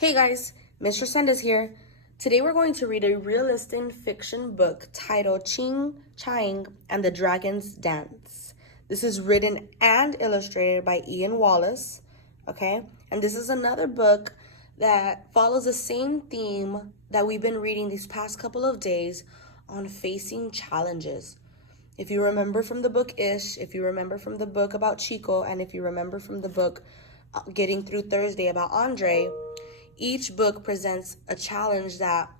Hey guys, Mr. Sanders here. Today we're going to read a realistic fiction book titled Chiang and the Dragon's Dance. This is written and illustrated by Wallace, okay? And this is another book that follows the same theme that we've been reading these past couple of days on facing challenges. If you remember from the book Ish, if you remember from the book about Chico, and if you remember from the book Getting Through Thursday about Andre, each book presents a challenge that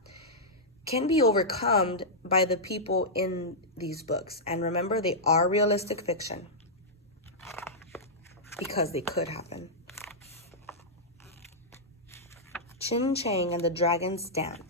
can be overcome by the people in these books. And remember, they are realistic fiction because they could happen. Chiang and the Dragon's Dance.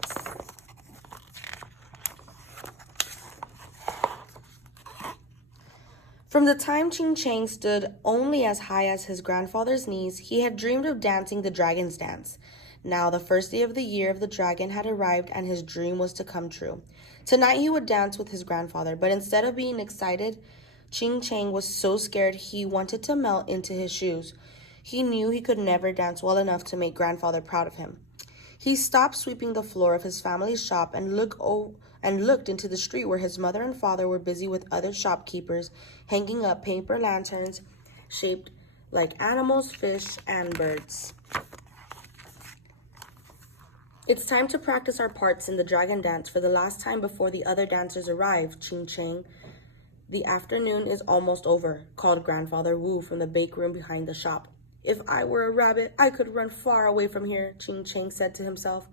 From the time Chiang stood only as high as his grandfather's knees, he had dreamed of dancing the dragon's dance. Now the first day of the year of the dragon had arrived and his dream was to come true. Tonight he would dance with his grandfather, but instead of being excited, Chiang was so scared he wanted to melt into his shoes. He knew he could never dance well enough to make grandfather proud of him. He stopped sweeping the floor of his family's shop and looked into the street where his mother and father were busy with other shopkeepers hanging up paper lanterns shaped like animals, fish, and birds. It's time to practice our parts in the dragon dance for the last time before the other dancers arrive, Chiang. The afternoon is almost over, called Grandfather Wu from the bake room behind the shop. If I were a rabbit, I could run far away from here, Chiang said to himself.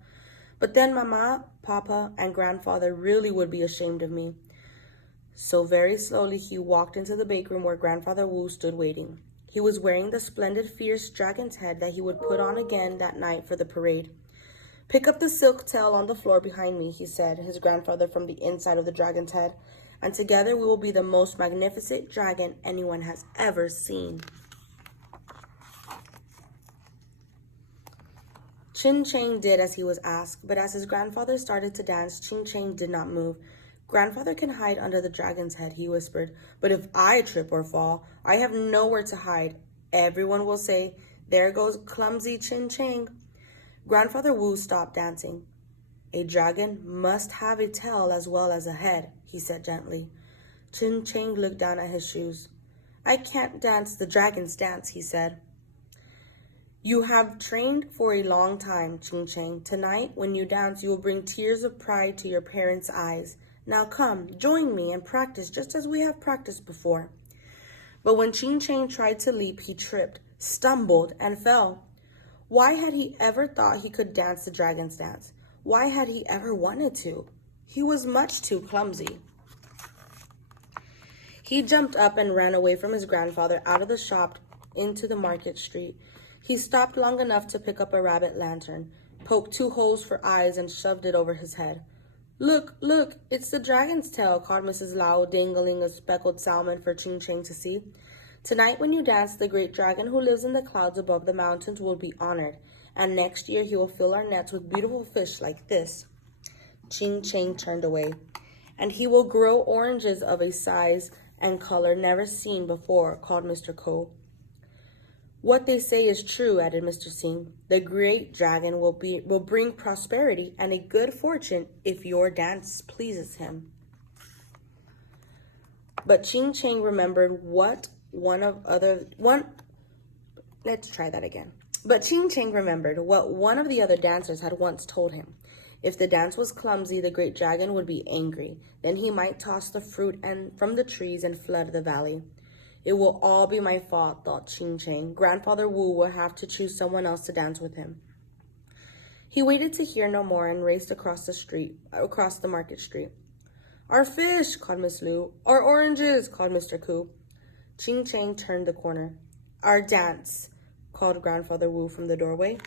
But then Mama, Papa, and Grandfather really would be ashamed of me. So very slowly he walked into the bake room where Grandfather Wu stood waiting. He was wearing the splendid fierce dragon's head that he would put on again that night for the parade. Pick up the silk tail on the floor behind me, he said, his grandfather from the inside of the dragon's head, and together we will be the most magnificent dragon anyone has ever seen. Chiang did as he was asked, but as his grandfather started to dance, Chiang did not move. Grandfather can hide under the dragon's head, he whispered, but if I trip or fall, I have nowhere to hide. Everyone will say, there goes clumsy Chiang. Grandfather Wu stopped dancing. A dragon must have a tail as well as a head, he said gently. Chiang looked down at his shoes. I can't dance the dragon's dance, he said. You have trained for a long time, Chiang. Tonight, when you dance, you will bring tears of pride to your parents' eyes. Now come, join me and practice just as we have practiced before. But when Chiang tried to leap, he tripped, stumbled, and fell. Why had he ever thought he could dance the dragon's dance? Why had he ever wanted to? He was much too clumsy. He jumped up and ran away from his grandfather out of the shop into the market street. He stopped long enough to pick up a rabbit lantern, poked 2 holes for eyes, and shoved it over his head. Look, it's the dragon's tail, called Mrs. Lau, dangling a speckled salmon for Chiang to see. Tonight when you dance, the great dragon who lives in the clouds above the mountains will be honored, and next year he will fill our nets with beautiful fish like this. Chiang turned away. And he will grow oranges of a size and color never seen before, called Mr. Ko. What they say is true, added Mr. Singh. The great dragon will bring prosperity and a good fortune if your dance pleases him. But Chiang remembered what But Chiang remembered what one of the other dancers had once told him. If the dance was clumsy, the great dragon would be angry. Then he might toss the fruit from the trees and flood the valley. It will all be my fault, thought Chiang. Grandfather Wu will have to choose someone else to dance with him. He waited to hear no more and raced across the market street. Our fish, called Miss Liu. Our oranges, called Mr. Ku. Chiang turned the corner. Our dance, called Grandfather Wu from the doorway.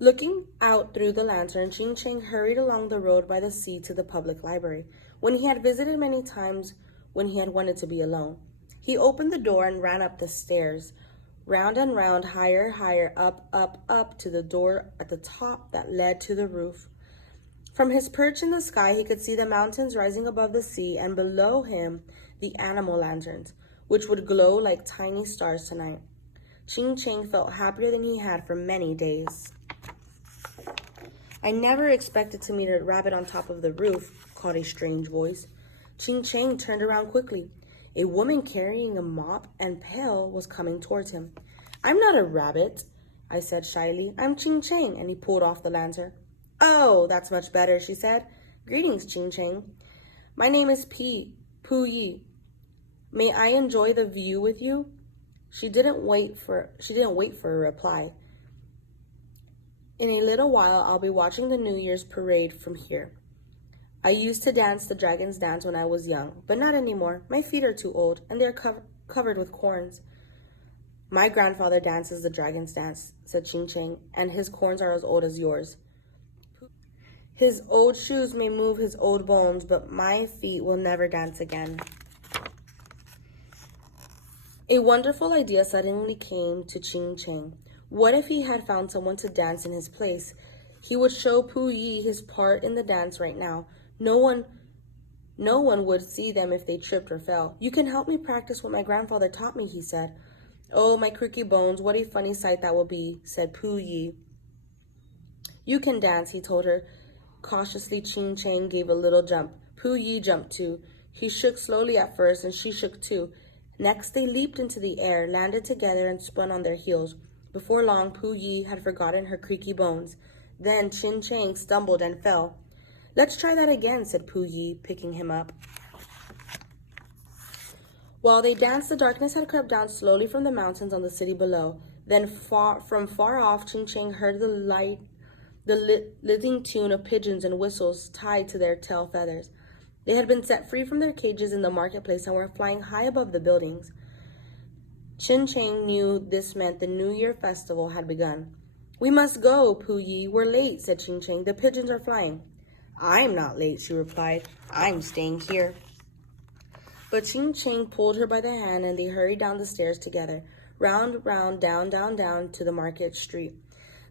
Looking out through the lantern, Chiang hurried along the road by the sea to the public library. When he had visited many times when he had wanted to be alone, he opened the door and ran up the stairs, round and round, higher, up to the door at the top that led to the roof. From his perch in the sky, he could see the mountains rising above the sea, and below him, the animal lanterns, which would glow like tiny stars tonight. Ching Chang felt happier than he had for many days. I never expected to meet a rabbit on top of the roof, called a strange voice. Ching Chang turned around quickly. A woman carrying a mop and pail was coming towards him. "I'm not a rabbit," I said shyly. "I'm Ching Chang," and he pulled off the lantern. "Oh, that's much better," she said. "Greetings, Ching Chang. My name is Pu Yi. May I enjoy the view with you?" She didn't wait for a reply. "In a little while, I'll be watching the New Year's parade from here. I used to dance the dragon's dance when I was young, but not anymore. My feet are too old, and they're covered with corns." "My grandfather dances the dragon's dance," said Ching Chang, "and his corns are as old as yours. His old shoes may move his old bones, but my feet will never dance again." A wonderful idea suddenly came to Ching Chang. What if he had found someone to dance in his place? He would show Pu Yi his part in the dance right now. No one would see them if they tripped or fell. "You can help me practice what my grandfather taught me," he said. "Oh, my creaky bones, what a funny sight that will be," said Pu Yi. "You can dance," he told her. Cautiously, Ching Chang gave a little jump. Pu Yi jumped too. He shook slowly at first, and she shook too. Next, they leaped into the air, landed together, and spun on their heels. Before long, Pu Yi had forgotten her creaky bones. Then Ching Chang stumbled and fell. "Let's try that again," said Pu Yi, picking him up. While they danced, the darkness had crept down slowly from the mountains on the city below. Then from far off, Ching Chang heard the lilting tune of pigeons and whistles tied to their tail feathers. They had been set free from their cages in the marketplace and were flying high above the buildings. Ching Chang knew this meant the New Year festival had begun. "We must go, Pu Yi. We're late," said Ching Chang. "The pigeons are flying." "I'm not late," she replied. "I'm staying here." But Ching Chang pulled her by the hand, and they hurried down the stairs together, round, down, down to the market street.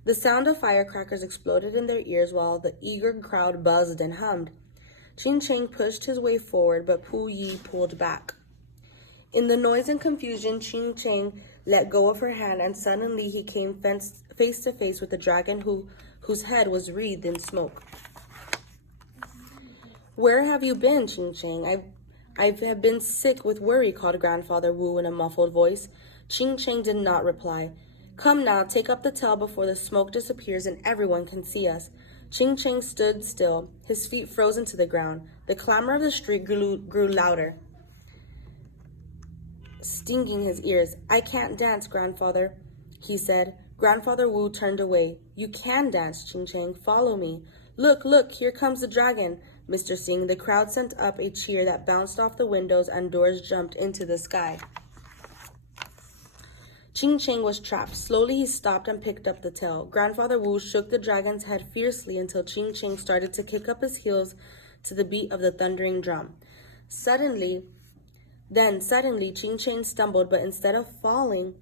The sound of firecrackers exploded in their ears while the eager crowd buzzed and hummed. Ching Chang pushed his way forward, but Pu Yi pulled back. In the noise and confusion, Ching Chang let go of her hand, and suddenly he came face to face with the dragon whose head was wreathed in smoke. "Where have you been, Ching Chang? I have been sick with worry," called Grandfather Wu in a muffled voice. Ching Chang did not reply. "Come now, take up the tail before the smoke disappears and everyone can see us." Ching Chang stood still, his feet frozen to the ground. The clamor of the street grew louder, stinging his ears. "I can't dance, Grandfather," he said. Grandfather Wu turned away. "You can dance, Ching Chang. Follow me." Look, here comes the dragon, Mr. Singh." The crowd sent up a cheer that bounced off the windows and doors jumped into the sky. Ching Chang was trapped. Slowly he stopped and picked up the tail. Grandfather Wu shook the dragon's head fiercely until Ching Chang started to kick up his heels to the beat of the thundering drum. Suddenly, Ching Chang stumbled, but instead of falling,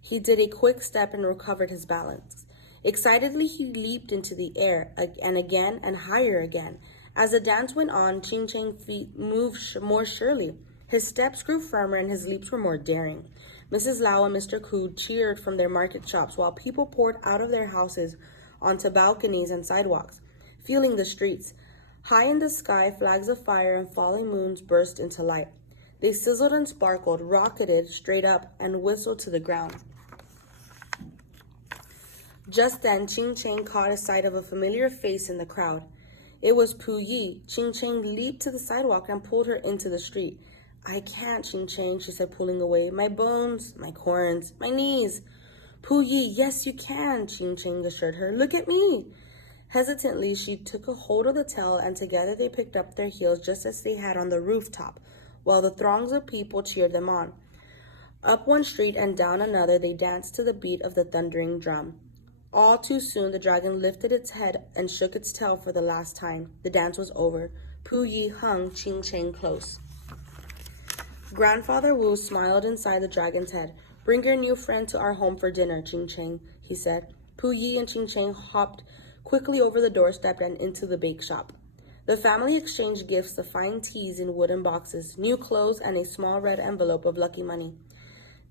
he did a quick step and recovered his balance. Excitedly, he leaped into the air, and again, and higher again. As the dance went on, Ching Chang's feet moved more surely. His steps grew firmer, and his leaps were more daring. Mrs. Lau and Mr. Ku cheered from their market shops, while people poured out of their houses onto balconies and sidewalks, filling the streets. High in the sky, flags of fire and falling moons burst into light. They sizzled and sparkled, rocketed straight up, and whistled to the ground. Just then, Ching Chang caught a sight of a familiar face in the crowd. It was Pu Yi. Ching Chang leaped to the sidewalk and pulled her into the street. "I can't, Ching Chang," she said, pulling away. "My bones, my corns, my knees." "Pu Yi, yes, you can," Ching Chang assured her. "Look at me." Hesitantly, she took a hold of the tail, and together they picked up their heels just as they had on the rooftop, while the throngs of people cheered them on. Up one street and down another, they danced to the beat of the thundering drum. All too soon, the dragon lifted its head and shook its tail for the last time. The dance was over. Pu Yi hung Ching Chang close. Grandfather Wu smiled inside the dragon's head. "Bring your new friend to our home for dinner, Ching Chang," he said. Pu Yi and Ching Chang hopped quickly over the doorstep and into the bake shop. The family exchanged gifts of fine teas in wooden boxes, new clothes, and a small red envelope of lucky money.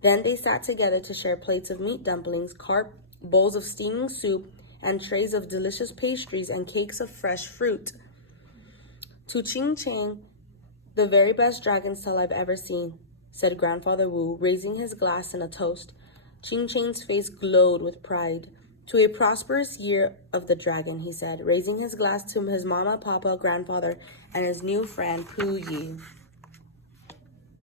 Then they sat together to share plates of meat dumplings, carp, bowls of steaming soup, and trays of delicious pastries and cakes of fresh fruit. To Ching Chang, the very best dragon's tail I've ever seen, said Grandfather Wu, raising his glass in a toast. Ching Chang's face glowed with pride. To a prosperous year of the dragon, he said, raising his glass to his mama, papa, grandfather, and his new friend, Pu Yi.